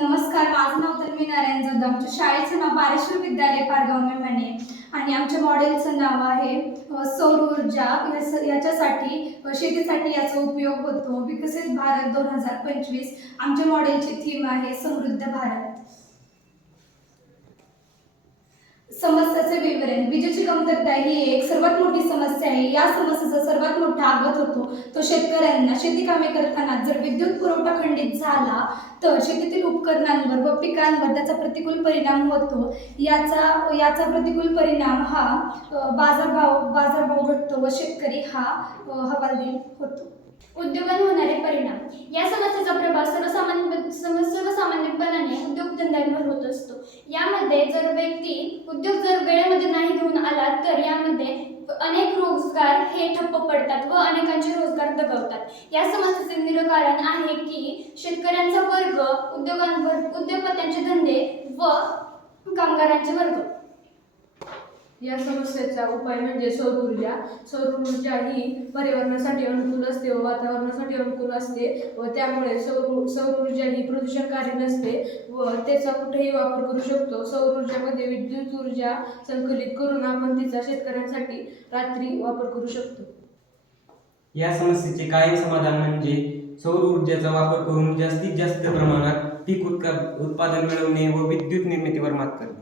नमस्कार, माझं नाव तन्वी नारायण जाधव. आमच्या शाळेचं नाव पारेश्वर विद्यालय पारगाव मेमणे आणि आमच्या मॉडेलचं नाव आहे सौर ऊर्जा. याच्यासाठी शेतीसाठी याचा उपयोग होतो. विकसित भारत 2025 आमच्या मॉडेलची थीम आहे समृद्ध भारत. समस्याचे विवरण. विजेची कमतरता ही एक सर्वात मोठी समस्या आहे. या समस्येचा सर्वात मोठा आघात होतो तो शेतकऱ्यांना. शेती कामे करताना जर विद्युत पुरवठा खंडित झाला तर शेतीतील उपकरणांवर व पिकांवर त्याचा प्रतिकूल परिणाम होतो. याचा प्रतिकूल परिणाम हा बाजारभाव घटतो व शेतकरी हा हवालदिल होतो. उद्योगांवर होणारे परिणाम. या समस्येचा प्रभाव सर्वसामान्यपणाने उद्योगधंद्यांवर होत असतो. यामध्ये जर उद्योग जर वेळेमध्ये नाही घेऊन आला तर यामध्ये अनेक रोजगार हे ठप्प पडतात व अनेकांचे रोजगार दगावतात. या समस्येचे निराकरण आहे की शेतकऱ्यांचा वर्ग, उद्योगपत्यांचे धंदे व कामगारांचे वर्ग. या समस्येचा उपाय म्हणजे सौर ऊर्जा. सौर ऊर्जा ही पर्यावरणासाठी अनुकूल असते व वातावरणासाठी अनुकूल असते व त्यामुळे सौर ऊर्जा ही प्रदूषणकारी नसते व त्याचा कुठेही वापर करू शकतो. सौर ऊर्जामध्ये विद्युत ऊर्जा संकलित करून आपण तिचा शेतकऱ्यांसाठी रात्री वापर करू शकतो. या समस्येचे कायम समाधान म्हणजे सौर ऊर्जेचा वापर करून जास्तीत जास्त प्रमाणात पीक उत्पादन मिळवणे व विद्युत निर्मितीवर मात करणे.